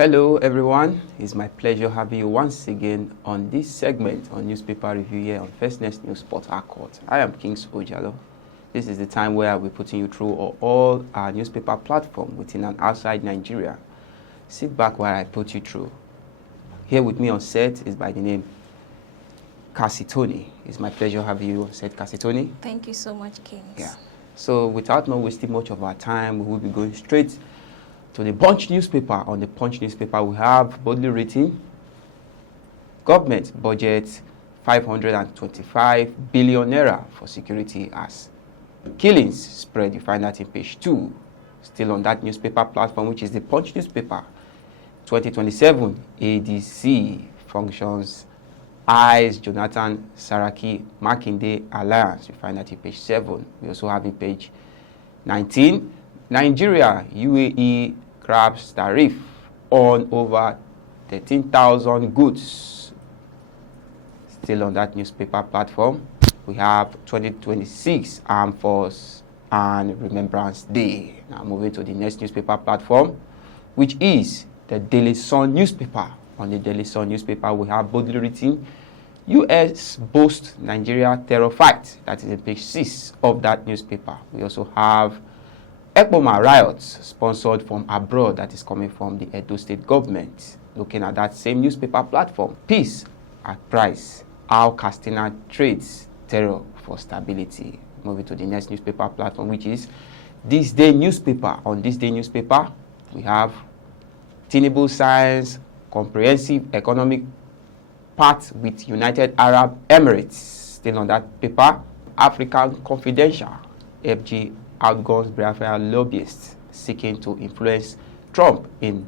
Hello everyone, it's my pleasure having you once again on this segment on Newspaper Review here on First Nest News Port Harcourt. I am Kings Ojalo. This is the time where I'll be putting you through all our newspaper platform within and outside Nigeria. Sit back while I put you through. Here with me on set is by the name Cassie Tony. It's my pleasure having you on set, Cassie Tony. Thank you so much, Kings. Yeah. So without not wasting much of our time, we will be going straight to the Punch newspaper. On the Punch newspaper, we have boldly written, government budget 525 billion naira for security as killings spread. You find that in page 2. Still on that newspaper platform, which is the Punch newspaper. 2027 ADC functions eyes Jonathan Saraki Makinde alliance. You find that in page 7. We also have in page 19. Nigeria UAE grabs tariff on over 13,000 goods. Still on that newspaper platform, we have 2026 Armed Force and Remembrance Day. Now moving to the next newspaper platform, which is the Daily Sun newspaper. On the Daily Sun newspaper, we have boldly written, U.S. boasts Nigeria terror fight. That is in page 6 of that newspaper. We also have Ekpoma riots sponsored from abroad, that is coming from the Edo State government. Looking at that same newspaper platform, peace at price, how Castina trades terror for stability. Moving to the next newspaper platform, which is This Day newspaper. On This Day newspaper, we have Tinubu signs comprehensive economic pact with United Arab Emirates. Still on that paper, African Confidential, FG outguns Biafra lobbyists seeking to influence Trump in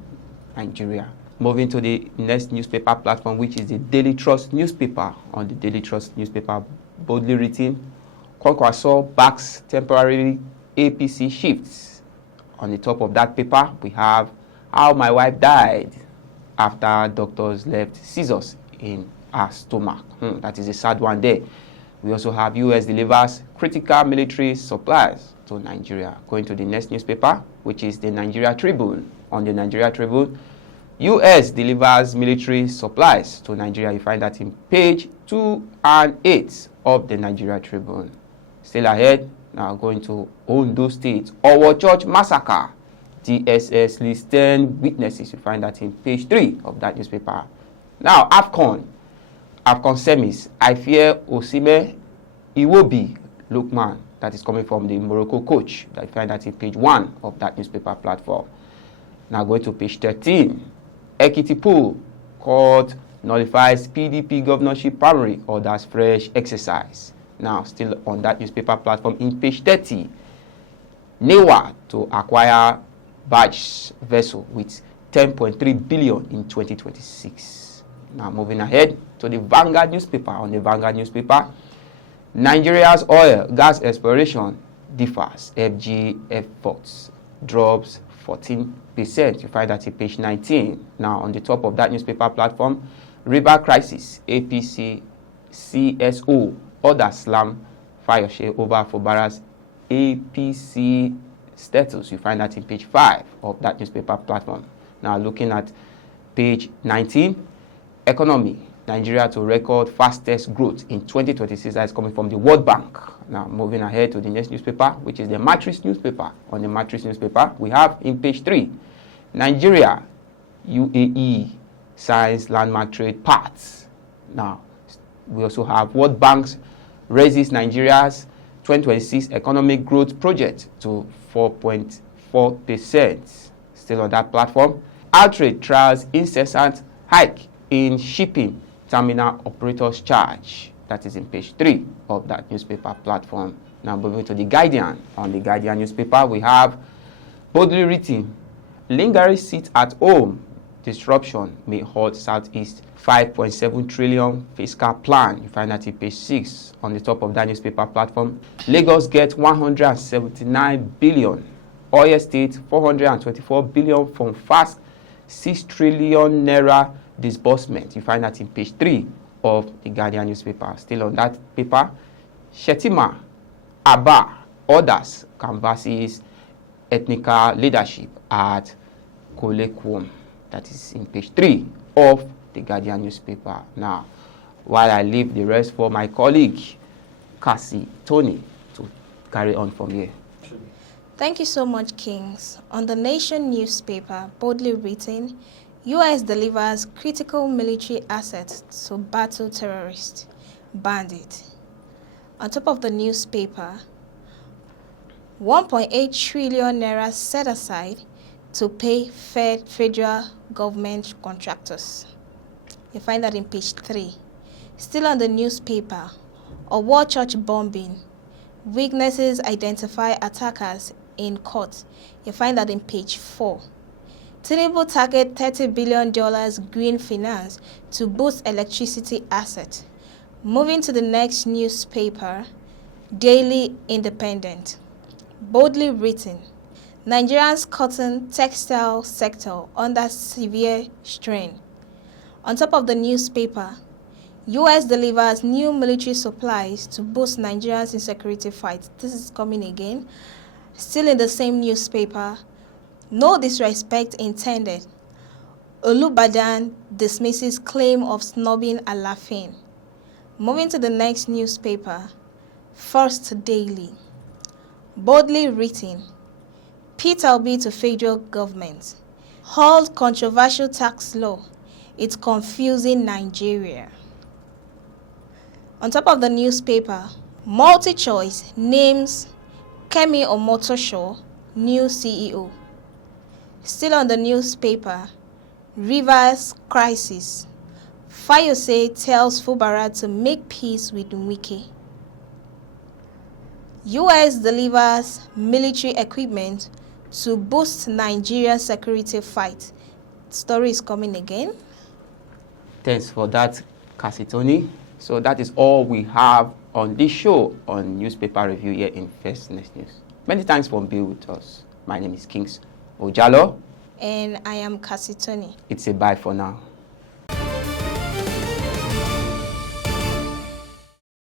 Nigeria. Moving to the next newspaper platform, which is the Daily Trust newspaper. On the Daily Trust newspaper, boldly written, Kwankwaso backs temporary APC shifts. On the top of that paper, we have how my wife died after doctors left scissors in her stomach. That is a sad one there. We also have US delivers critical military supplies to Nigeria. Going to the next newspaper, which is the Nigeria Tribune. On the Nigeria Tribune, US delivers military supplies to Nigeria. You find that in page 2 and 8 of the Nigeria Tribune. Still ahead, now going to Ondo State. Owo Church massacre. DSS lists 10 witnesses. You find that in page 3 of that newspaper. Now, AFCON semis. I fear Osimhen Iwobi Lookman. That is coming from the Morocco coach. I find that in page 1 of that newspaper platform. Now going to page 13. Ekiti Pool court nullifies PDP governorship primary orders fresh exercise. Now still on that newspaper platform in page 30. NEWA to acquire barge vessel with 10.3 billion in 2026. Now moving ahead to the Vanguard newspaper. On the Vanguard newspaper, Nigeria's oil gas exploration differs. FG efforts drops 14%. You find that in page 19. Now on the top of that newspaper platform, river crisis. APC CSO order slam Fayose over Fubara's APC status. You find that in page 5 of that newspaper platform. Now looking at page 19, economy. Nigeria to record fastest growth in 2026. That is coming from the World Bank. Now moving ahead to the next newspaper, which is the Matrix newspaper. On the Matrix newspaper, we have in page 3, Nigeria UAE signs landmark trade parts. Now we also have World Bank's raises Nigeria's 2026 economic growth project to 4.4%. Still on that platform, Altrade trials incessant hike in shipping terminal operators charge. That is in page 3 of that newspaper platform. Now moving to the Guardian. On the Guardian newspaper, we have boldly written, lingering seat at home disruption may halt Southeast 5.7 trillion fiscal plan. You find that in page 6 on the top of that newspaper platform. Lagos gets 179 billion. Oyo State 424 billion from fast 6 trillion naira disbursement. You find that in page 3 of the Guardian newspaper. Still on that paper, Shetima Abba orders canvasses ethnic leadership at Kolekwom. That is in page 3 of the Guardian newspaper. Now, while I leave the rest for my colleague, Cassie Tony, to carry on from here. Thank you so much, Kings. On the Nation newspaper, boldly written, U.S. delivers critical military assets to battle terrorists, bandit. On top of the newspaper, 1.8 trillion naira set aside to pay federal government contractors. You find that in page 3. Still on the newspaper, a war church bombing. Witnesses identify attackers in court. You find that in page 4. Tinubu target $30 billion green finance to boost electricity asset. Moving to the next newspaper, Daily Independent. Boldly written, Nigeria's cotton textile sector under severe strain. On top of the newspaper, U.S. delivers new military supplies to boost Nigeria's insecurity fight. This is coming again. Still in the same newspaper, no disrespect intended. Olubadan dismisses claim of snubbing Alafin. Moving to the next newspaper, First Daily. Boldly written, Peter Obi to federal government. Halt controversial tax law. It's confusing Nigeria. On top of the newspaper, MultiChoice names Kemi Omotosho new CEO. Still on the newspaper, Rivers crisis. Fayose tells Fubara to make peace with Wike. U.S. delivers military equipment to boost Nigeria's security fight. Story is coming again. Thanks for that, Cassie Tony. So that is all we have on this show on Newspaper Review here in First Next News. Many thanks for being with us. My name is Kings Ojalo. And I am Cassie Tony. It's a bye for now.